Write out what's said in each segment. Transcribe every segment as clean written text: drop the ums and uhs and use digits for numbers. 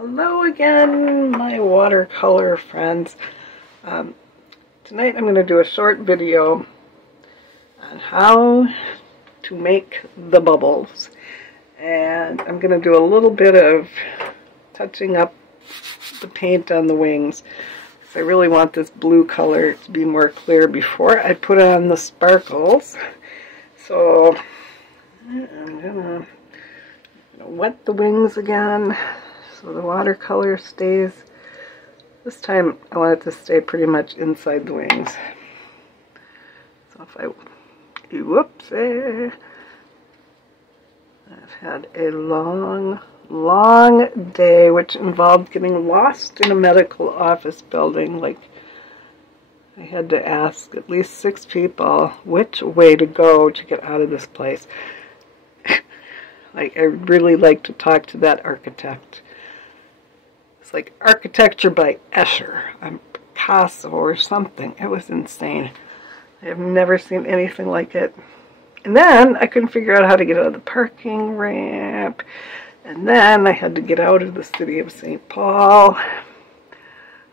Hello again, my watercolor friends. Tonight I'm going to do a short video on how to make the bubbles. And I'm going to do a little bit of touching up the paint on the wings. I really want this blue color to be more clear before I put on the sparkles. So I'm going to wet the wings again. So the watercolor stays, this time I want it to stay pretty much inside the wings. So if I've had a long day, which involved getting lost in a medical office building. Like, I had to ask at least 6 people which way to go to get out of this place. Like, I really like to talk to that architect. It's like architecture by Escher, Picasso or something. It was insane. I have never seen anything like it. And then I couldn't figure out how to get out of the parking ramp. And then I had to get out of the city of St. Paul,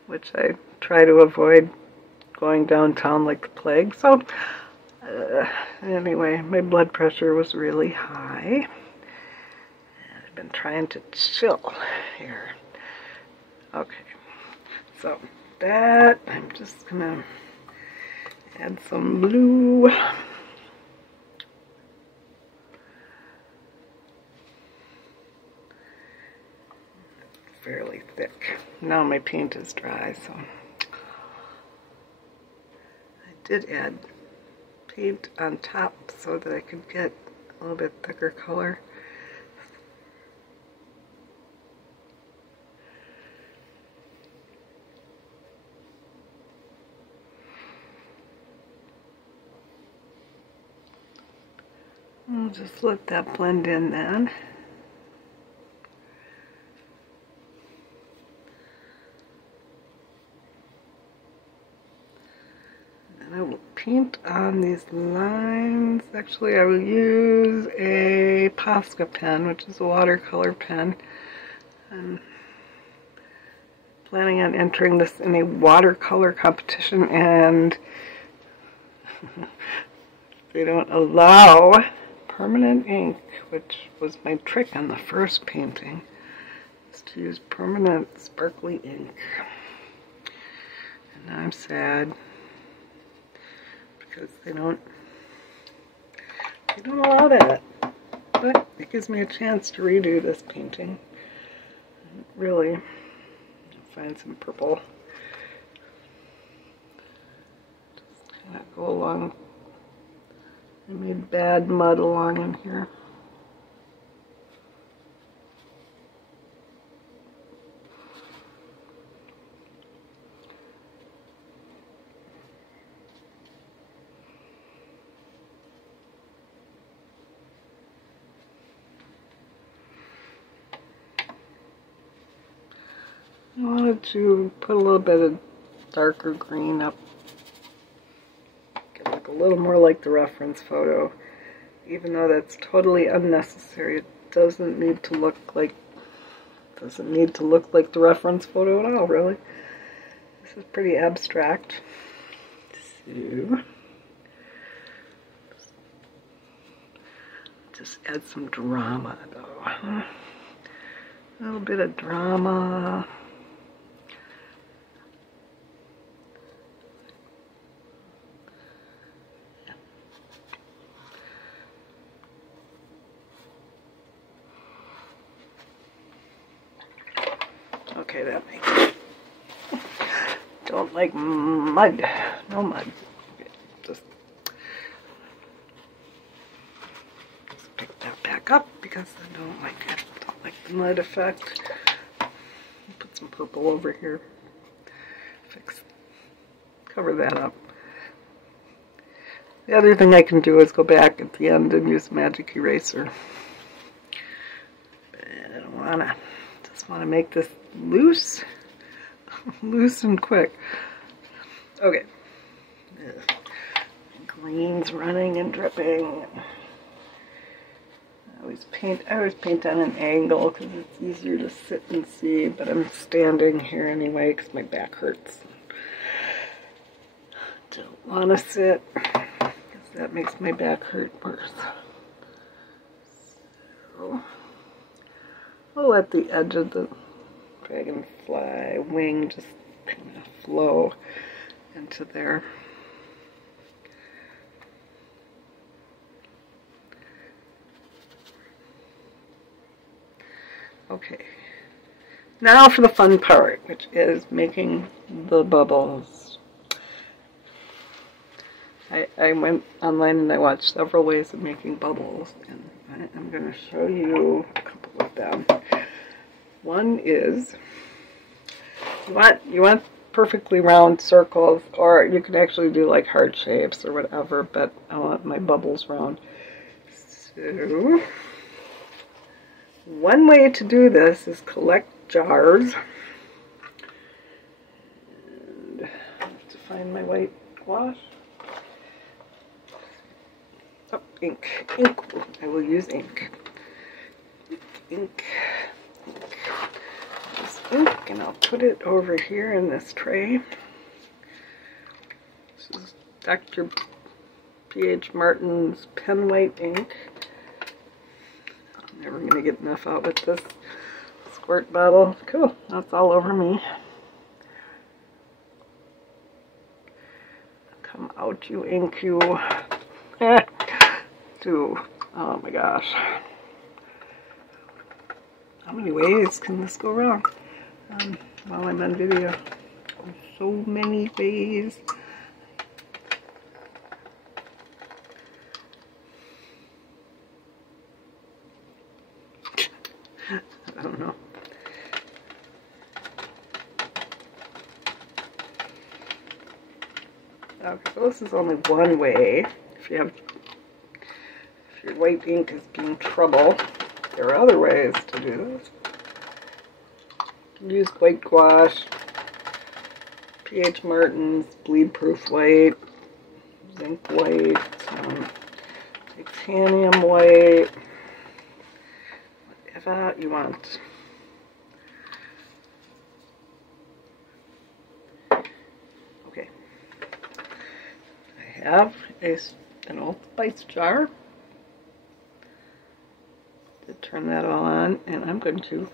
which I try to avoid going downtown like the plague. So anyway, my blood pressure was really high. And I've been trying to chill here. Okay, so that, I'm just going to add some blue. Fairly thick. Now my paint is dry, so I did add paint on top so that I could get a little bit thicker color. I'll just let that blend in then. And I will paint on these lines. Actually, I will use a Posca pen, which is a watercolor pen. I'm planning on entering this in a watercolor competition, and they don't allow permanent ink, which was my trick on the first painting, is to use permanent sparkly ink. And now I'm sad because they don't allow that. But it gives me a chance to redo this painting. Really, find some purple. Just kind of go along. I made bad mud along in here. I wanted to put a little bit of darker green up. Look a little more like the reference photo, even though that's totally unnecessary. It doesn't need to look like the reference photo at all, really. This is pretty abstract. So just add some drama though. A little bit of drama. Okay, that makes it. Don't like mud. No mud. Okay, just pick that back up because I don't like it. Don't like the mud effect. Put some purple over here. Cover that up. The other thing I can do is go back at the end and use magic eraser. But I don't wanna. Just want to make this loose and quick. Okay. Green's running and dripping. I always paint on an angle because it's easier to sit and see, but I'm standing here anyway because my back hurts. Don't want to sit because that makes my back hurt worse. So I'll let the edge of the dragonfly wing just kind of flow into there. Okay, now for the fun part, which is making the bubbles. I went online and I watched several ways of making bubbles, and I'm going to show you a couple of them. One is, you want perfectly round circles, or you can actually do like heart shapes or whatever, but I want my bubbles round. So one way to do this is collect jars. And I have to find my white gouache. Oh, ink. Ink. I will use ink. Ink. Use ink, and I'll put it over here in this tray. This is Dr. P.H. Martin's pen white ink. Never going to get enough out with this squirt bottle. Cool, that's all over me. Come out, you ink, you. Oh my gosh. How many ways can this go wrong? While I'm on video. So many ways. I don't know. Okay, so this is only one way. If your white ink is being trouble, there are other ways to do this. You can use white gouache, P.H. Martin's bleed proof white, zinc white, titanium white, whatever you want. Okay, I have an old spice jar. To turn that all on, and I'm going to,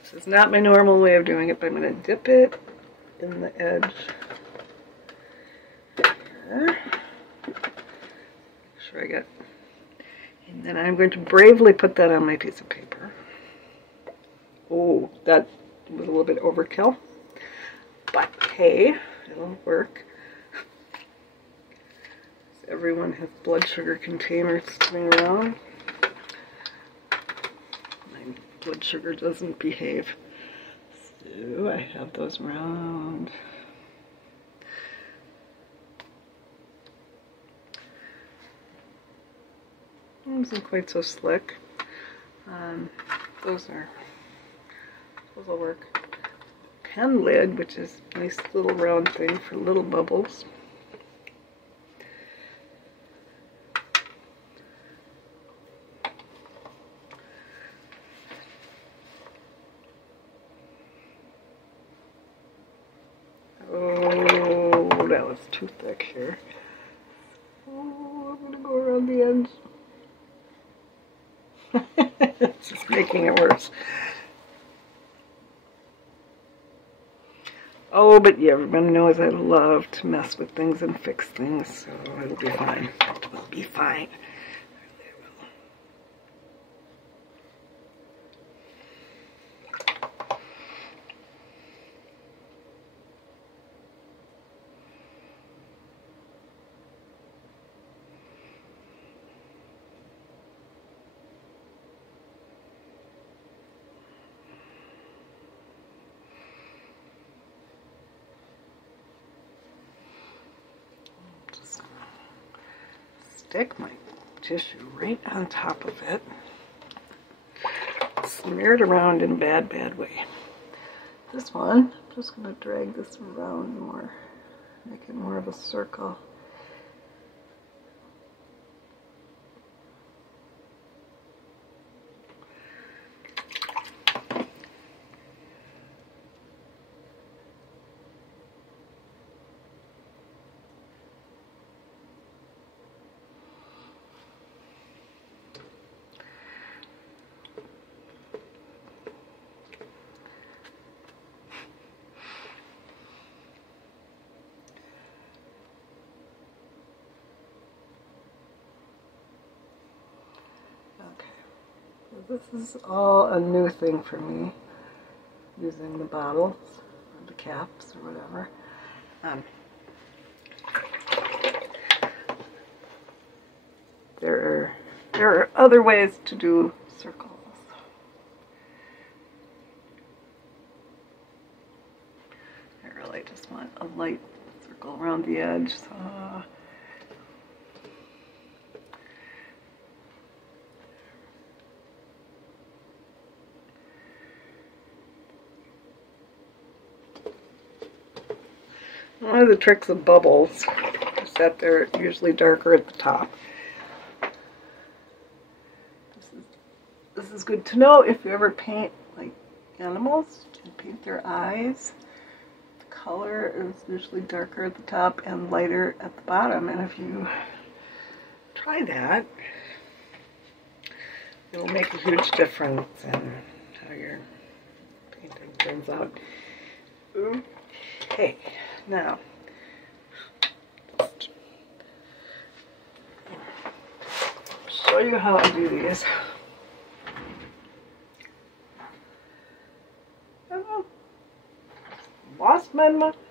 this is not my normal way of doing it, but I'm going to dip it in the edge here. Make sure I get, and then I'm going to bravely put that on my piece of paper. Oh, that was a little bit overkill, but hey, it'll work. Everyone has blood sugar containers sitting around. My blood sugar doesn't behave. So I have those round. Isn't quite so slick. Those will work. Pen lid, which is a nice little round thing for little bubbles. Oh, that was too thick here. Oh, I'm gonna go around the edge. It's just making it worse. Oh, but yeah, everybody knows I love to mess with things and fix things, so it'll be fine. It will be fine. Just stick my tissue right on top of it. Smear it around in a bad way. This one, I'm just going to drag this around more, make it more of a circle. this is all a new thing for me, using the bottles, or the caps, or whatever. There are other ways to do circles. I really just want a light circle around the edge. So one of the tricks of bubbles is that they're usually darker at the top. This is good to know if you ever paint like animals and paint their eyes. The color is usually darker at the top and lighter at the bottom, and if you try that, it'll make a huge difference in how your painting turns out. Okay. Now, show you how I do these. Oh,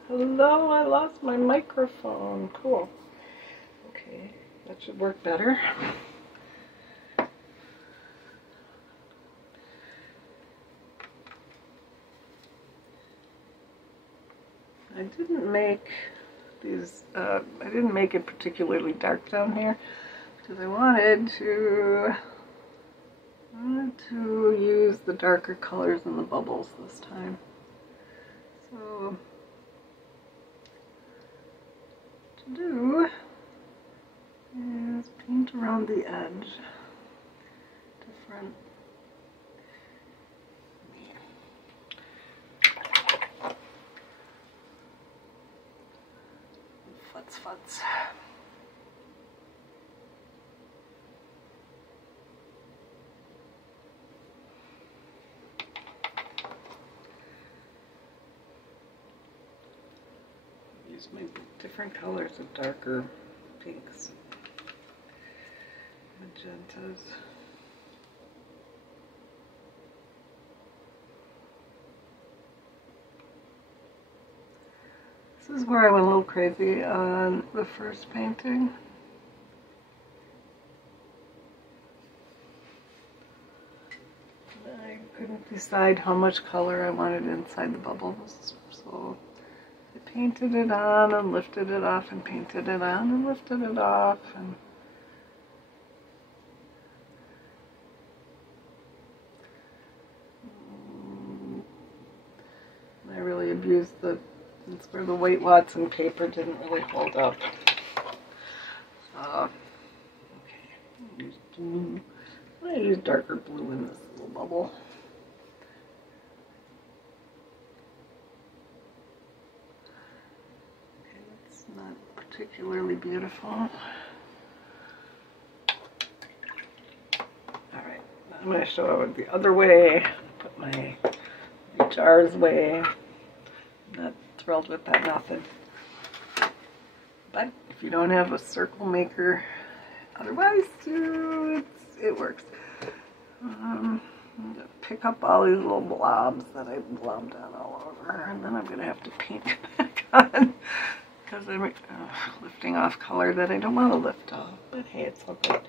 hello, I lost my microphone. Cool. Okay, that should work better. I didn't make these, I didn't make it particularly dark down here because I wanted to use the darker colors in the bubbles this time. So, what to do is paint around the edge, different. Futz. Use my different colors of darker pinks, magentas. This is where I went a little crazy on the first painting. I couldn't decide how much color I wanted inside the bubbles, so I painted it on and lifted it off and painted it on and lifted it off. And I really abused the, that's where the White Watson paper didn't really hold up. Okay, I used darker blue in this little bubble. Okay, that's not particularly beautiful. Alright, I'm going to show it the other way. Put my jars away. I'm not thrilled with that method. But if you don't have a circle maker, otherwise it works. I'm going to pick up all these little blobs that I blobbed on all over, and then I'm going to have to paint it back on because I'm lifting off color that I don't want to lift off. But hey, it's all good.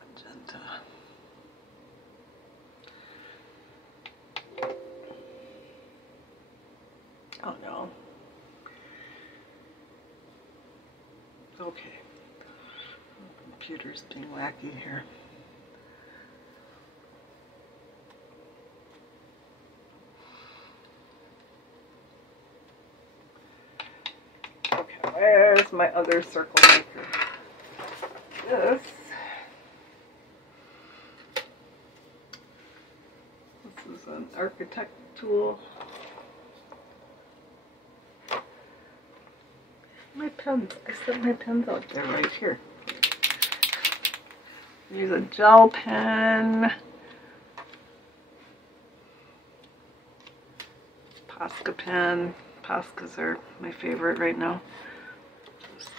Magenta. Oh no. Okay. The computer's being wacky here. Okay, where's my other circle maker? This is an architect tool. My pens. I set my pens out there right here. Use a gel pen, Posca pen. Poscas are my favorite right now. Just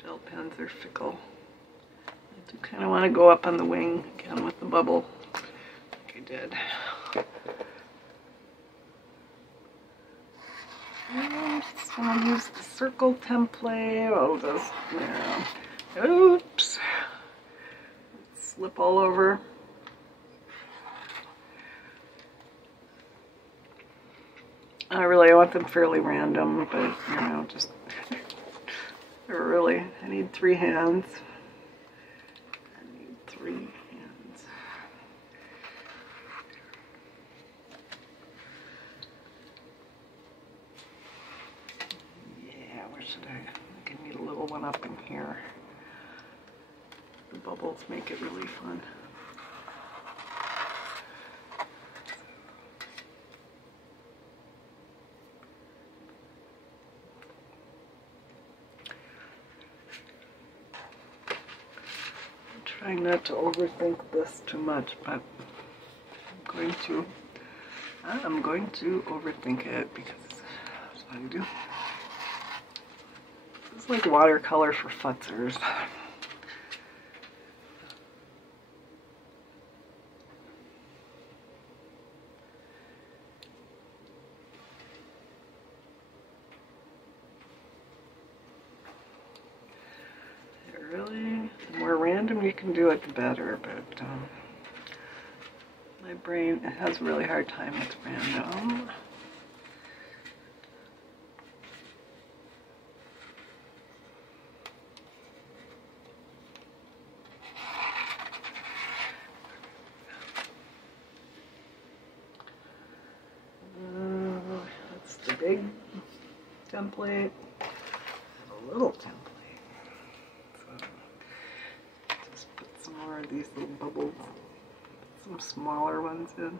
gel pens are fickle. I do kind of want to go up on the wing again with the bubble, like I did. I'm just going to use the circle template. I'll just, oops, slip all over. I want them fairly random, but just really, I need 3 hands. I need 3 hands. Yeah, where should I? I think I need a little one up in here. The bubbles make it really fun. Trying not to overthink this too much, but I'm going to overthink it because that's what I do. It's like watercolor for futzers. The more random you can do it, the better, but my brain has a really hard time with random. That's the big template, a little template. These little bubbles, some smaller ones in.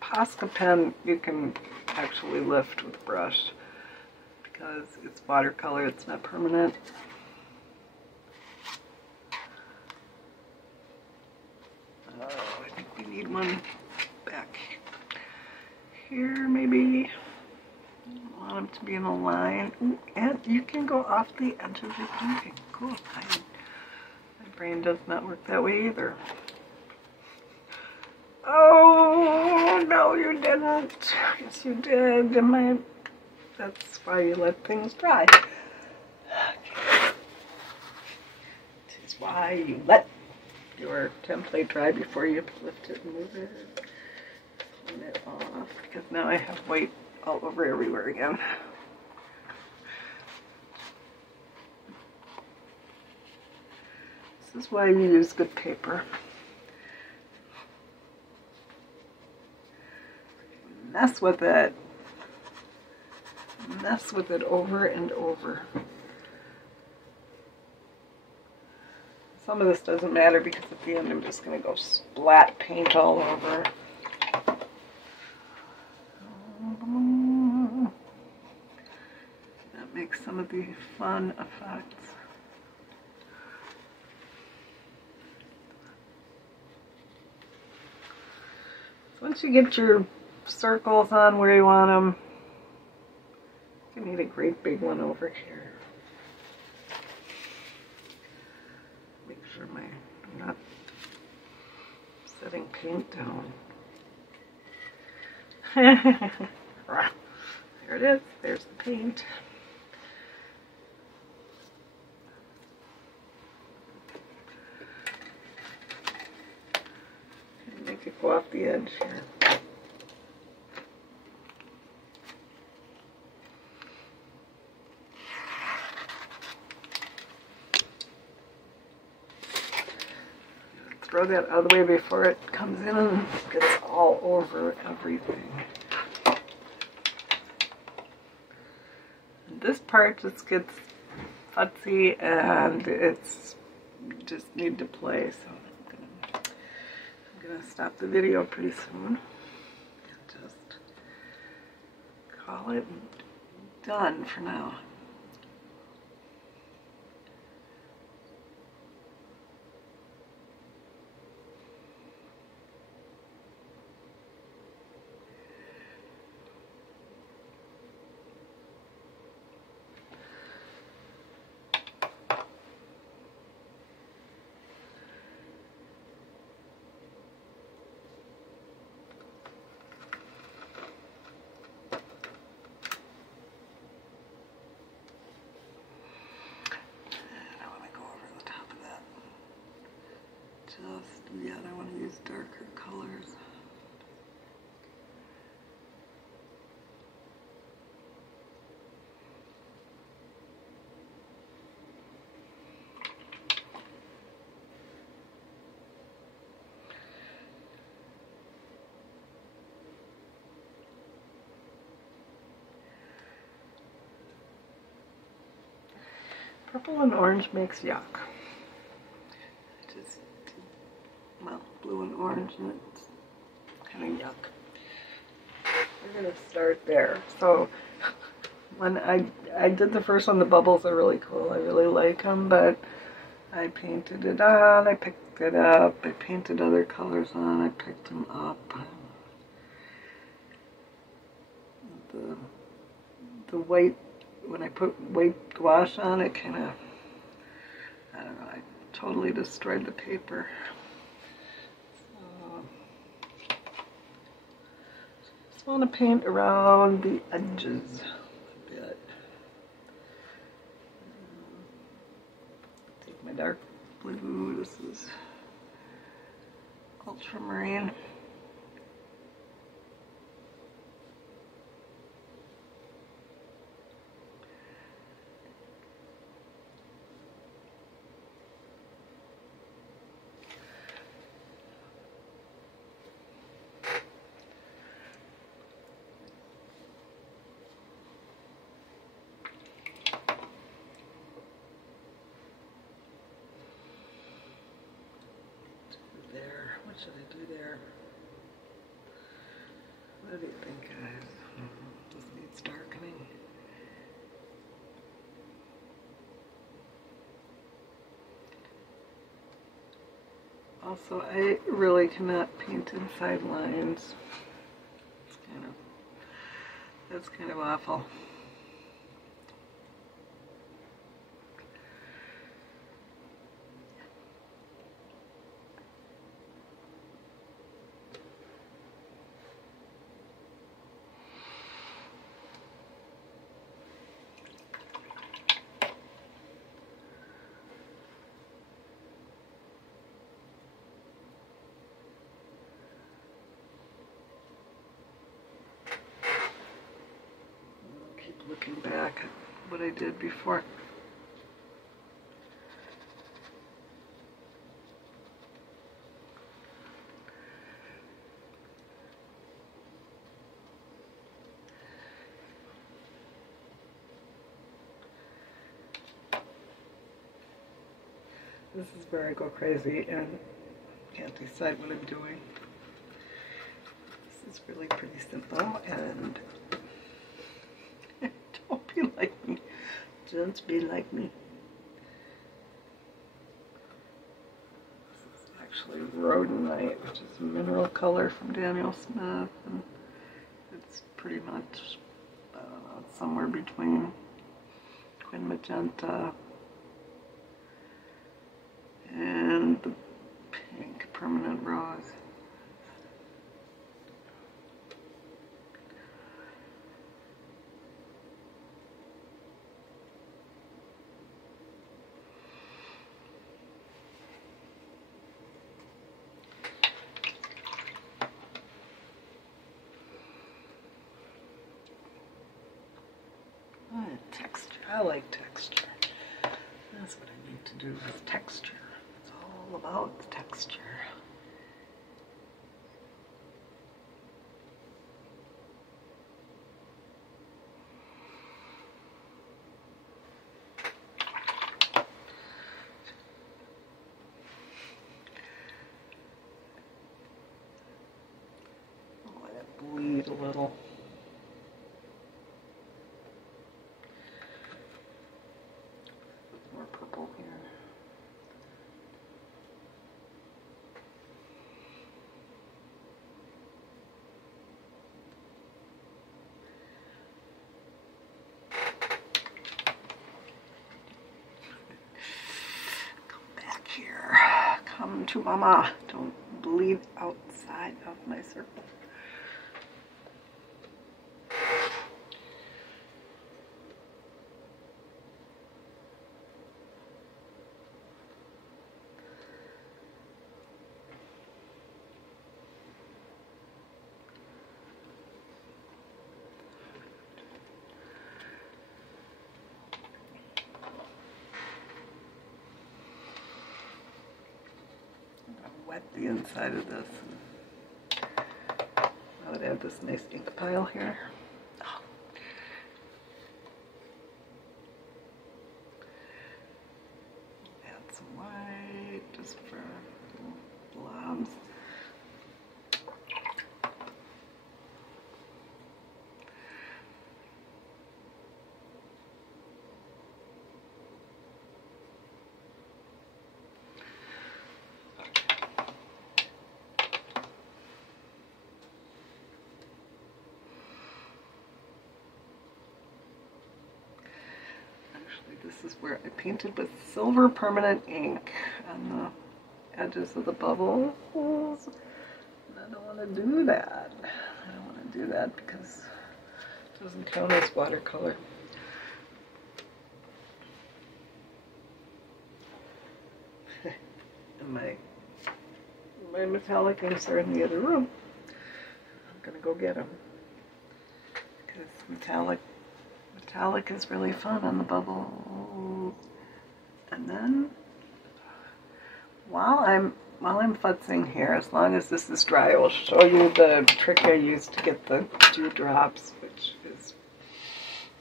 Posca pen you can actually lift with a brush because it's watercolor, it's not permanent. I think we need one back here, maybe. I want them to be in a line. Ooh, and you can go off the edge of the painting. Cool. My brain does not work that way either. Oh, no, you didn't. Yes, you did. That's why you let things dry. This is why you let your template dry before you lift it and move it. Clean it off, because now I have white all over everywhere again. This is why you use good paper. Mess with it. Mess with it over and over. Some of this doesn't matter because at the end I'm just going to go splat paint all over. That makes some of the fun effects. Once you get your circles on where you want them, you need a great big one over here. Make sure I'm not setting paint down. There it is. There's the paint. Make it go off the edge here. Throw that out of the way before it comes in and gets all over everything. And this part just gets futzy and it's just need to play, so I'm gonna stop the video pretty soon and just call it done for now. dust yet. I want to use darker colors. Purple and orange makes yuck. Just, well, blue and orange, and it's kind of yuck. We're going to start there. So when I did the first one, the bubbles are really cool. I really like them, but I painted it on, I picked it up, I painted other colors on, I picked them up. The white, when I put white gouache on, it kind of, I don't know, I totally destroyed the paper. So, just want to paint around the edges a bit. Take my dark blue, this is ultramarine. There. What should I do there? What do you think, guys? This needs darkening. Also, I really cannot paint inside lines. That's kind of awful. Looking back at what I did before. This is where I go crazy and can't decide what I'm doing. This is really pretty simple, and don't be like me. Don't be like me. This is actually rhodonite, which is a mineral color from Daniel Smith, and it's pretty much, I don't know, it's somewhere between quin magenta and the pink permanent rose. Texture. I like texture. That's what I need to do with texture. It's all about the texture. I'll let it bleed a little. Purple here. Come back here. Come to mama. Don't bleed outside of my circle. wet the inside of this. I would add this nice ink pile here. Oh. Add some white just for blobs. This is where I painted with silver permanent ink on the edges of the bubbles. And I don't want to do that. I don't want to do that because it doesn't count as watercolor. And my metallic inks are in the other room. I'm going to go get them. Because metallic is really fun on the bubbles. And then while I'm futzing here, as long as this is dry, I will show you the trick I used to get the dewdrops, which is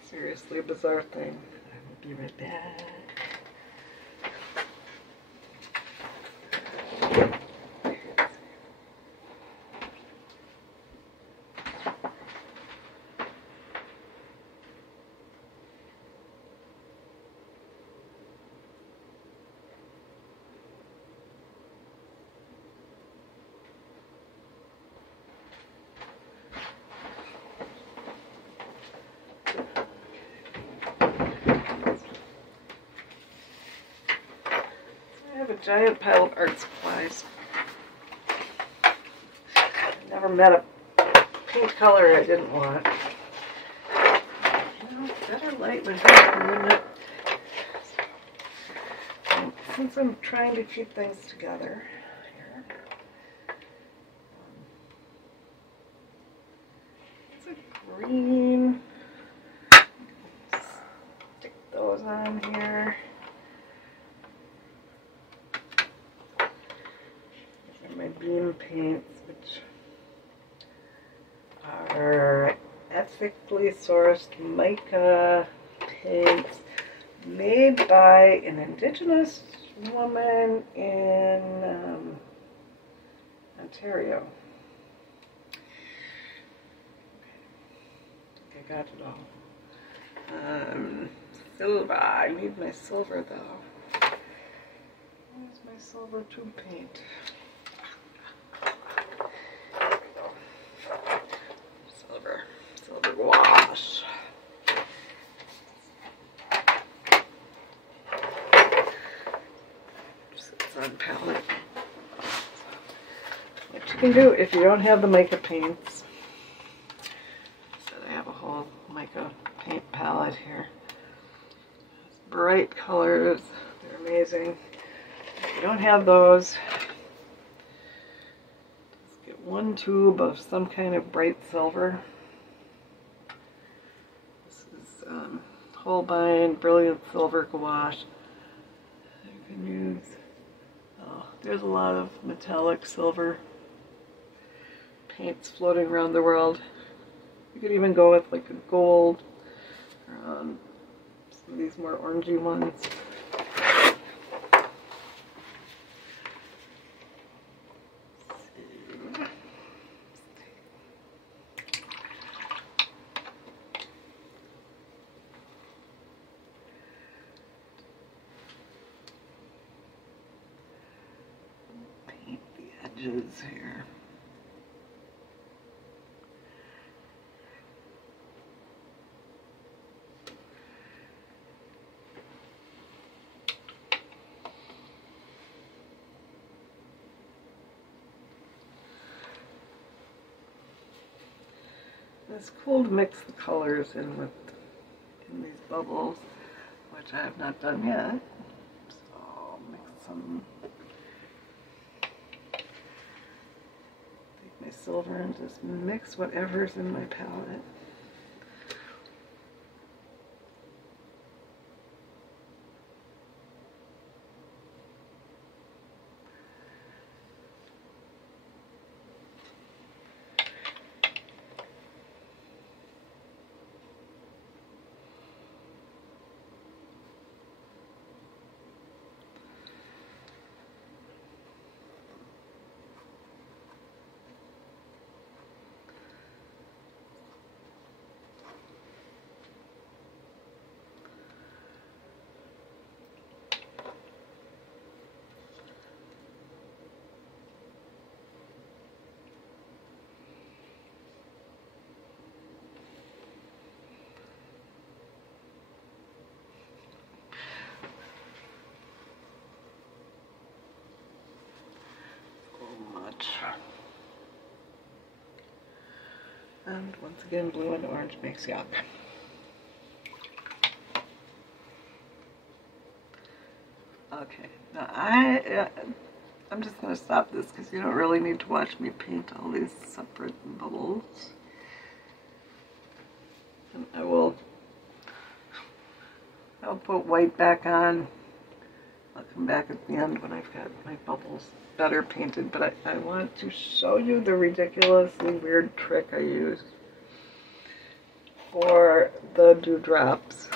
seriously a bizarre thing. I will be right back. I have a giant pile of art supplies. I never met a paint color I didn't want. You know, better light would help, wouldn't it? And since I'm trying to keep things together here, it's a green. Stick those on here. My beam paints, which are ethically sourced mica paints made by an indigenous woman in Ontario. I got it all. Silver. I need my silver though. Where's my silver tube paint? Silver gouache. Sits on palette. What you can do if you don't have the mica paints. So I have a whole mica paint palette here. Bright colors. They're amazing. If you don't have those, just get one tube of some kind of bright silver. Holbein Brilliant Silver Gouache. You can use, there's a lot of metallic silver paints floating around the world. You could even go with like a gold, or some of these more orangey ones. Here. It's cool to mix the colors in these bubbles, which I have not done yet. So I'll mix some. My silver and just mix whatever's in my palette. white. And once again, blue and orange makes yuck. Okay, now I'm just going to stop this because you don't really need to watch me paint all these separate bubbles. And I'll put white back on. I'll come back at the end when I've got my bubbles better painted, but I want to show you the ridiculously weird trick I use for the dewdrops.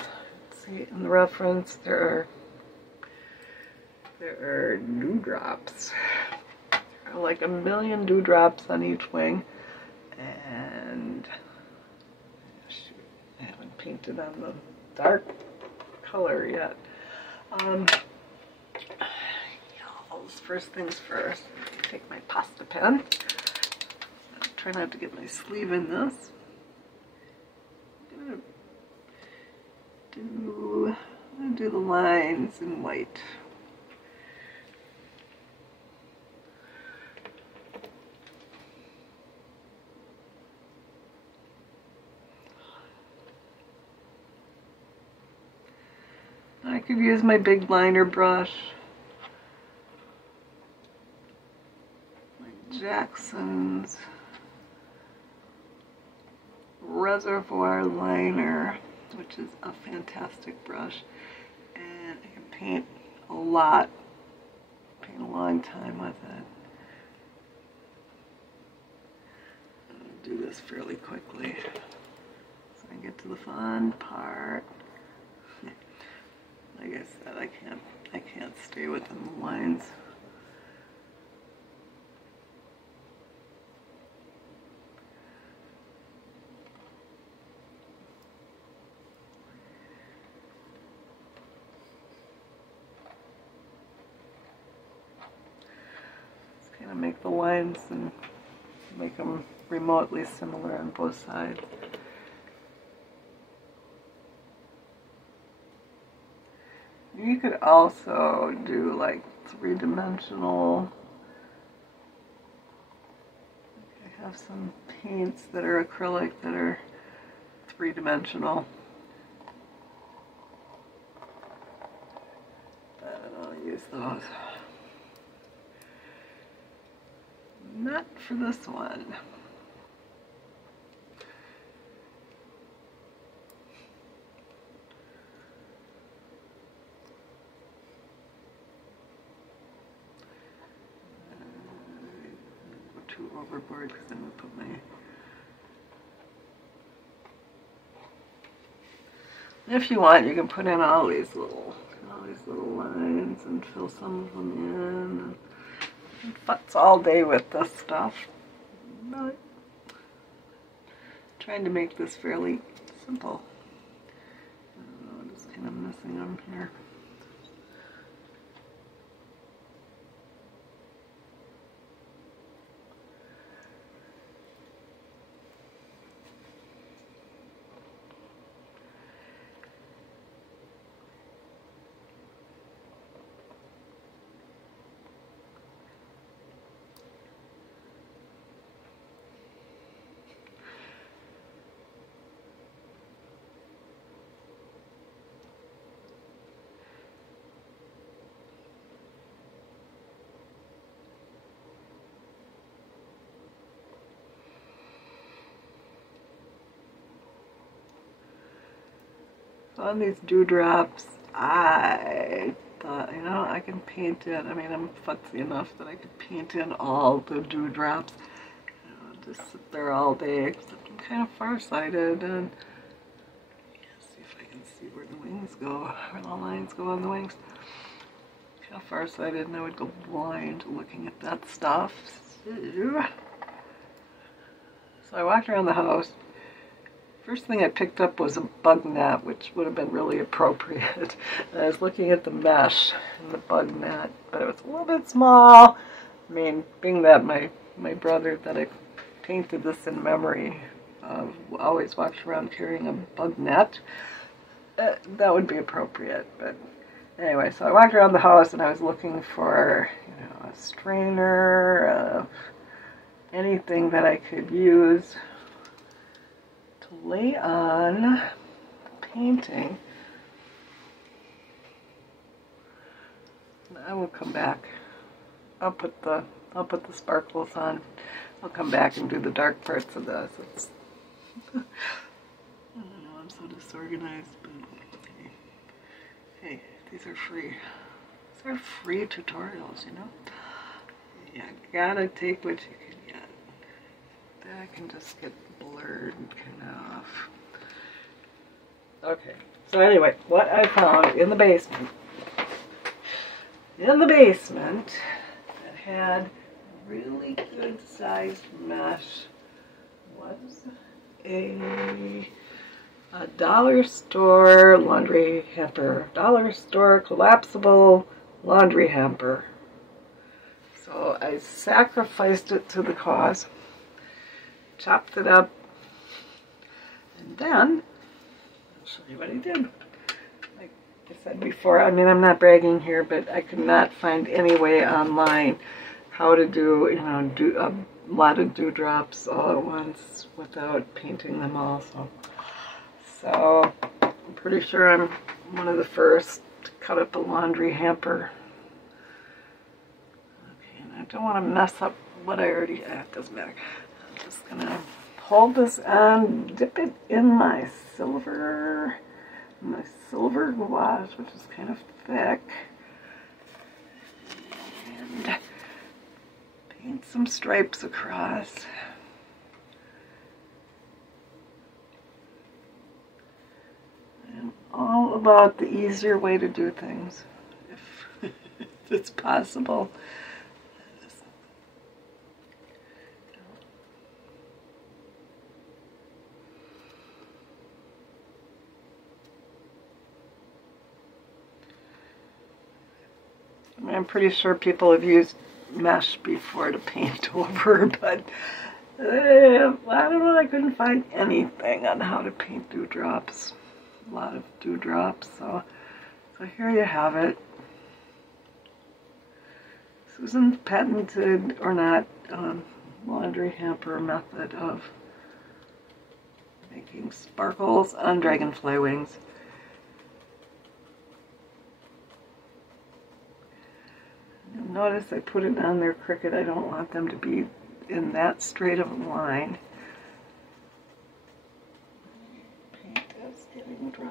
See, in the reference there are dewdrops. There are like a million dewdrops on each wing, and shoot, I haven't painted on the dark color yet. First things first, take my pasta pen. Try not to get my sleeve in this. I'm gonna do the lines in white. I could use my big liner brush. Jackson's Reservoir Liner, which is a fantastic brush, and I can paint a lot, paint a long time with it. I'm going to do this fairly quickly so I can get to the fun part. Like I said, I can't stay within the lines. Make the lines and make them remotely similar on both sides. You could also do like three-dimensional. I have some paints that are acrylic that are three-dimensional. And I'll use those. Not for this one. Go too overboard because I'm going to put my... If you want, you can put in all these little lines and fill some of them in. And futz all day with this stuff. But trying to make this fairly simple. I'm just kind of messing them here. On these dewdrops, I thought, you know, I can paint in. I mean, I'm futzy enough that I could paint in all the dewdrops. You know, just sit there all day, except I'm kind of farsighted, and see if I can see where the wings go, where the lines go on the wings. Kind of farsighted, and I would go blind looking at that stuff. So I walked around the house. First thing I picked up was a bug net, which would have been really appropriate. And I was looking at the mesh in the bug net, but it was a little bit small. I mean, being that my brother that I painted this in memory of always walks around carrying a bug net, that would be appropriate. But anyway, so I walked around the house and I was looking for, you know, a strainer, anything that I could use to lay on painting. I will come back. I'll put the sparkles on. I'll come back and do the dark parts of this. I don't know, I'm so disorganized, but hey, these are free. These are free tutorials, you know? You gotta take what you can get. That can just get blurred kind of. Okay, so anyway, what I found in the basement. That had really good sized mesh was a dollar store laundry hamper. Dollar store collapsible laundry hamper. So I sacrificed it to the cause, chopped it up, and then I'll show you what I did. Like I said before, I mean, I'm not bragging here, but I could not find any way online how to do, do a lot of dewdrops all at once without painting them all. So I'm pretty sure I'm one of the first to cut up a laundry hamper. Okay, and I don't want to mess up what I already, it doesn't matter. I'm just going to hold this on, dip it in my silver gouache, which is kind of thick, and paint some stripes across. I'm all about the easier way to do things, if it's possible. I'm pretty sure people have used mesh before to paint over, but I don't know, I couldn't find anything on how to paint dewdrops. A lot of dewdrops, so here you have it. Susan's patented, or not, laundry hamper method of making sparkles on dragonfly wings. You'll notice I put it on there crooked. I don't want them to be in that straight of a line. Paint is getting dry.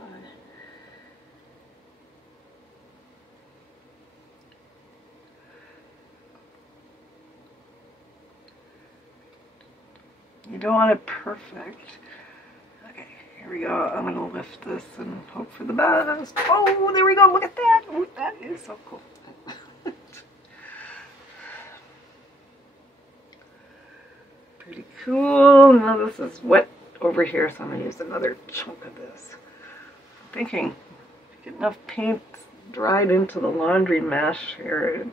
You don't want it perfect. Okay, here we go. I'm going to lift this and hope for the best. Oh, there we go. Look at that. Oh, that is so cool. Pretty cool. Now this is wet over here, so I'm going to use another chunk of this. I'm thinking, if you get enough paint dried into the laundry mesh here, it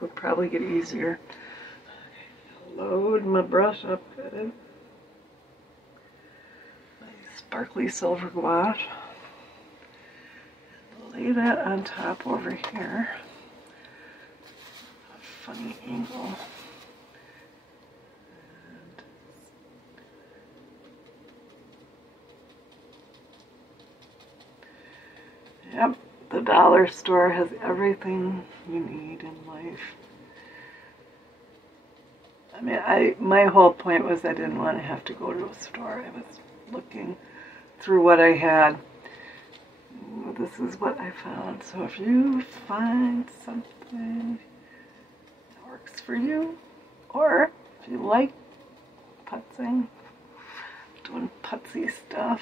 would probably get easier. Okay, load my brush up good. My sparkly silver gouache. Lay that on top over here. A funny angle. Yep, the dollar store has everything you need in life. I mean, my whole point was I didn't want to have to go to a store. I was looking through what I had. This is what I found. So if you find something that works for you, or if you like putzing, doing putzy stuff,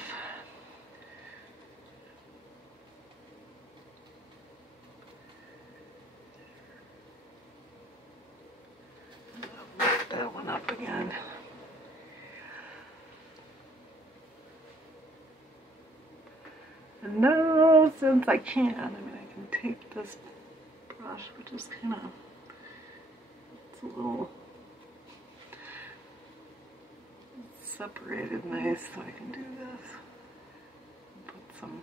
that one up again. And now, since I can, I mean, I can take this brush, which is kind of, it's a little separated nice, so I can do this. Put some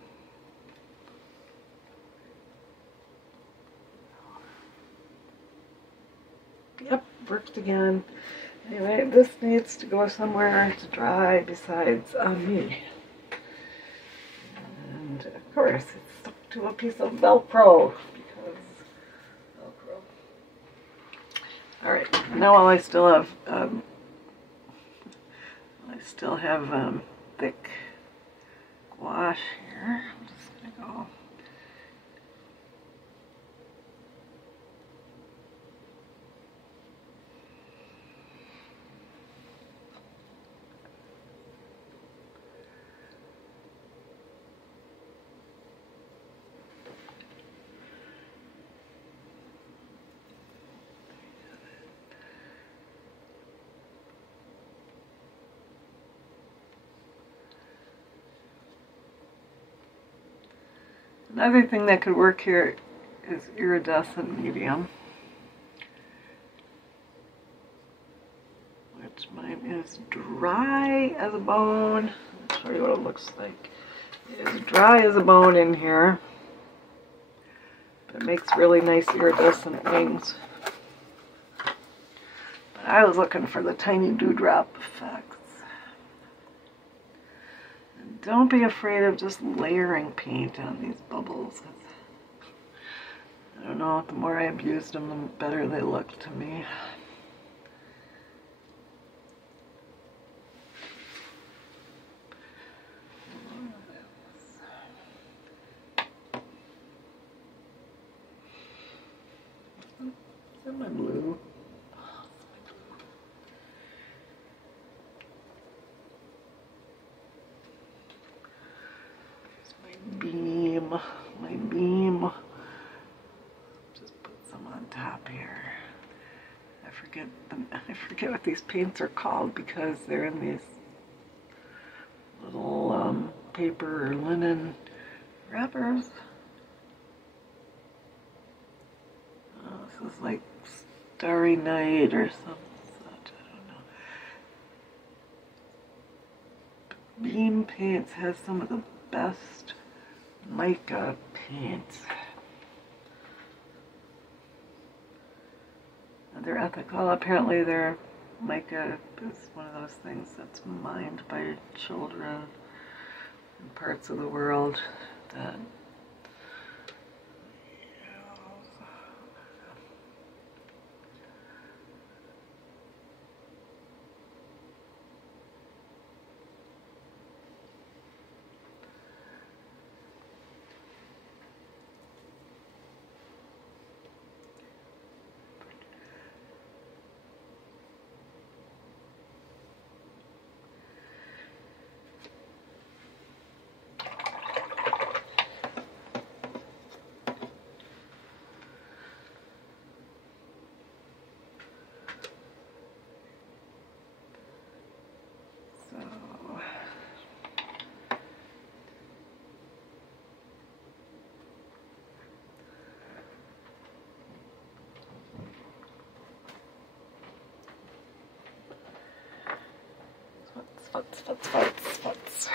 yep, worked again. Anyway, this needs to go somewhere to dry besides on me. And of course, it's stuck to a piece of Velcro because Velcro. All right, now while I still have thick gouache here, I'm just gonna go. Another thing that could work here is iridescent medium, which mine is dry as a bone. I'll show you what it looks like. It is dry as a bone in here, but it makes really nice iridescent wings. But I was looking for the tiny dewdrop effects. Don't be afraid of just layering paint on these bubbles. I don't know, the more I abused them, the better they look to me. Is that my blue? My beam. Just put some on top here. I forget what these paints are called because they're in these little paper or linen wrappers. Oh, this is like Starry Night or something such. I don't know. Beam Paints has some of the best mica paints. They're ethical. Apparently their mica is one of those things that's mined by children in parts of the world that Spots.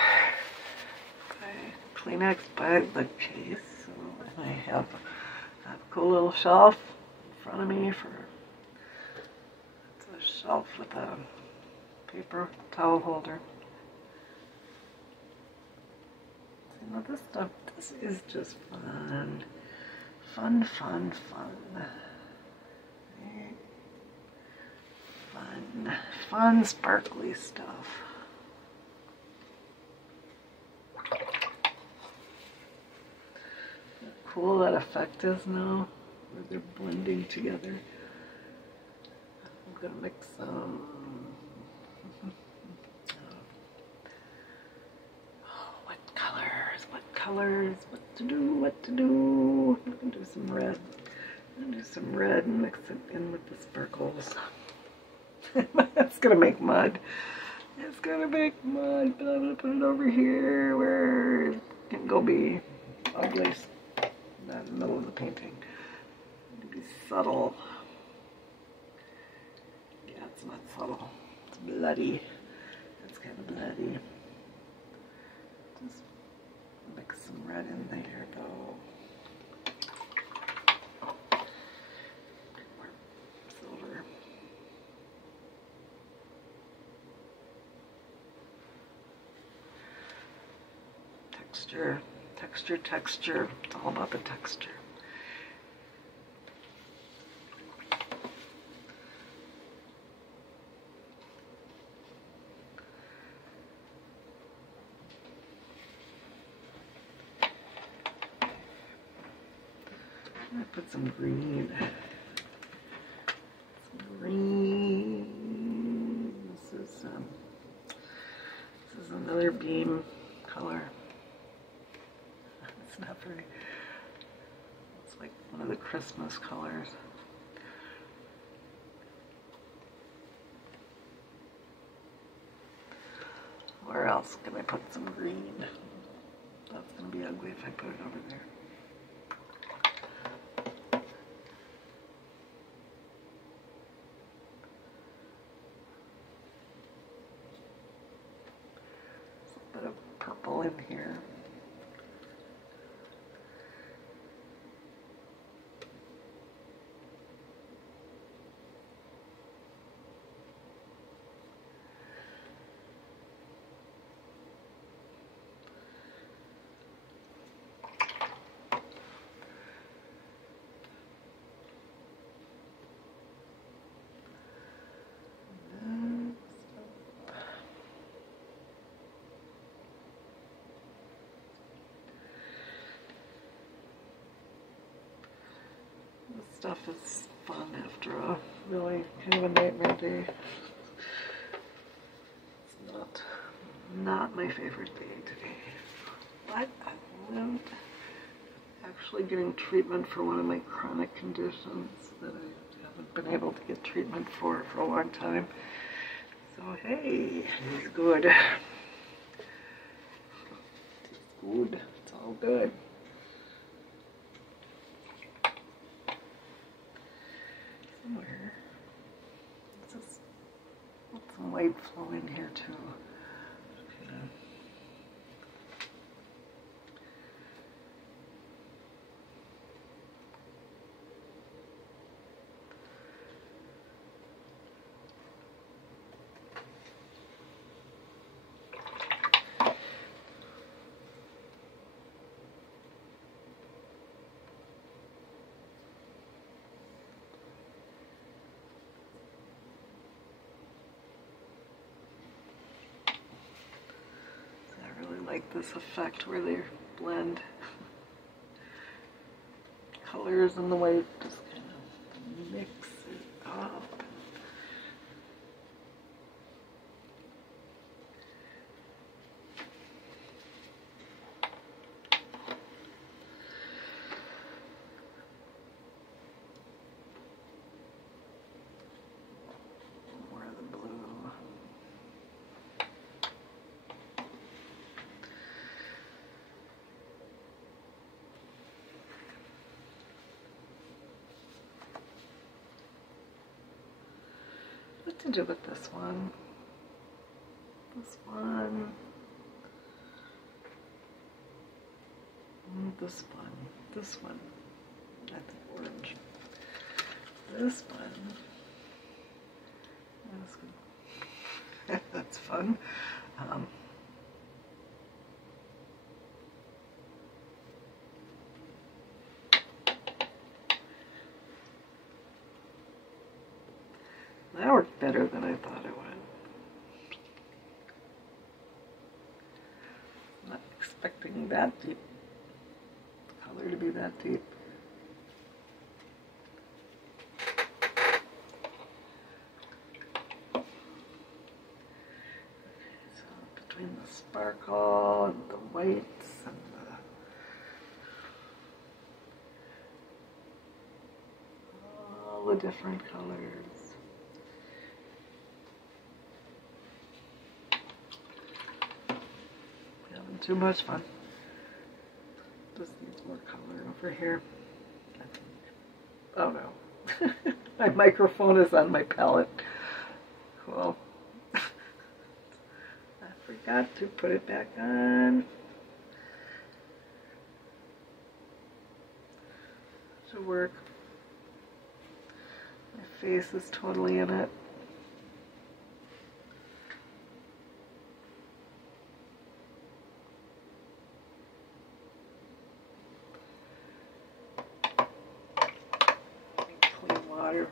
Kleenex by the case. So I have a cool little shelf in front of me it's a shelf with a paper towel holder. You know, this is just fun. Fun, sparkly stuff. How cool that effect is now, where they're blending together. I'm gonna mix some. What colors? What to do? I'm gonna do some red. And mix it in with the sparkles. That's gonna make mud. It's gonna make mud, but I'm gonna put it over here where it can go be ugly, not in the middle of the painting. It'll be subtle. Yeah, it's not subtle. It's bloody. It's kind of bloody. Just mix some red in there, though. Silver. texture. Texture, texture. It's all about the texture. I'm gonna put some green. Some green. This is another beam color. It's not very. It's like one of the Christmas colors. Where else can I put some green? That's gonna be ugly if I put it over there. Purple in here. Stuff is fun after a really kind of a nightmare day. It's not my favorite day today. But I'm actually getting treatment for one of my chronic conditions that I haven't been able to get treatment for a long time. So hey, it's good. It's good. It's all good. Somewhere. Let's just let some white flow in here too. Okay. Like this effect where they blend colors and the white just kind of mix it up. More of the blue. What to do with this one? This one. This one. This one. I think orange. This one. That's fun. That worked better than I thought it would. Not expecting that deep color to be that deep. So between the sparkle and the whites and all the different colors. Too much fun. Just needs more color over here. Oh no. My microphone is on my palette. Cool. I forgot to put it back on. Should work. My face is totally in it. water.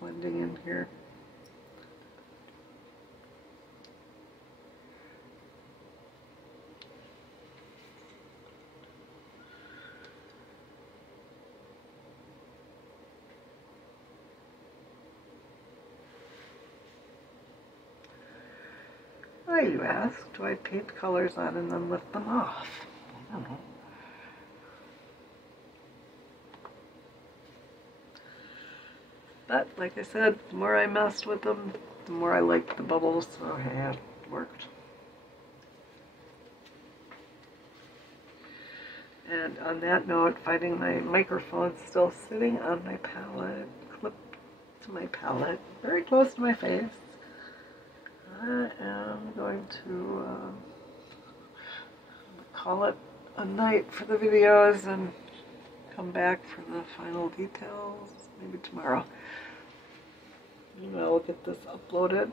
Blending in here. Why, you ask, do I paint colors on and then lift them off? I don't know. But, like I said, the more I messed with them, the more I liked the bubbles, so hey, it worked. And on that note, finding my microphone still sitting on my palette, clipped to my palette, very close to my face, I am going to call it a night for the videos and come back for the final details, maybe tomorrow. And I'll get this uploaded.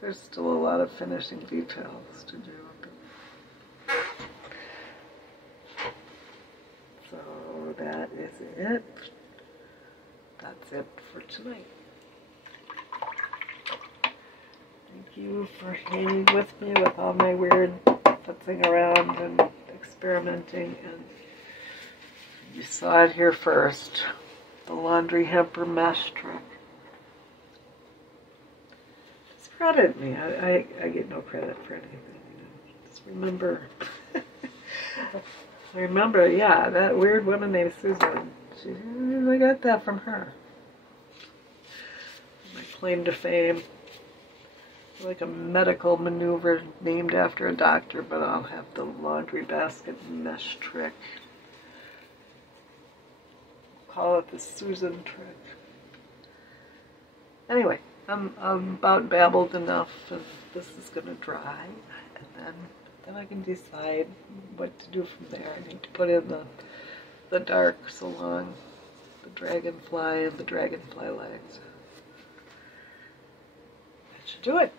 There's still a lot of finishing details to do. So that is it. That's it for tonight. Thank you for hanging with me with all my weird futzing around and experimenting. And you saw it here first, the laundry hamper mesh trick. Just credit me. I get no credit for anything. Just remember. Remember, yeah, that weird woman named Susan. I got that from her. My claim to fame. Like a medical maneuver named after a doctor, but I'll have the laundry basket mesh trick. Call it the Susan trick. Anyway, I'm about babbled enough, and this is going to dry, and then I can decide what to do from there. I need to put in the darks along the dragonfly and the dragonfly legs. That should do it.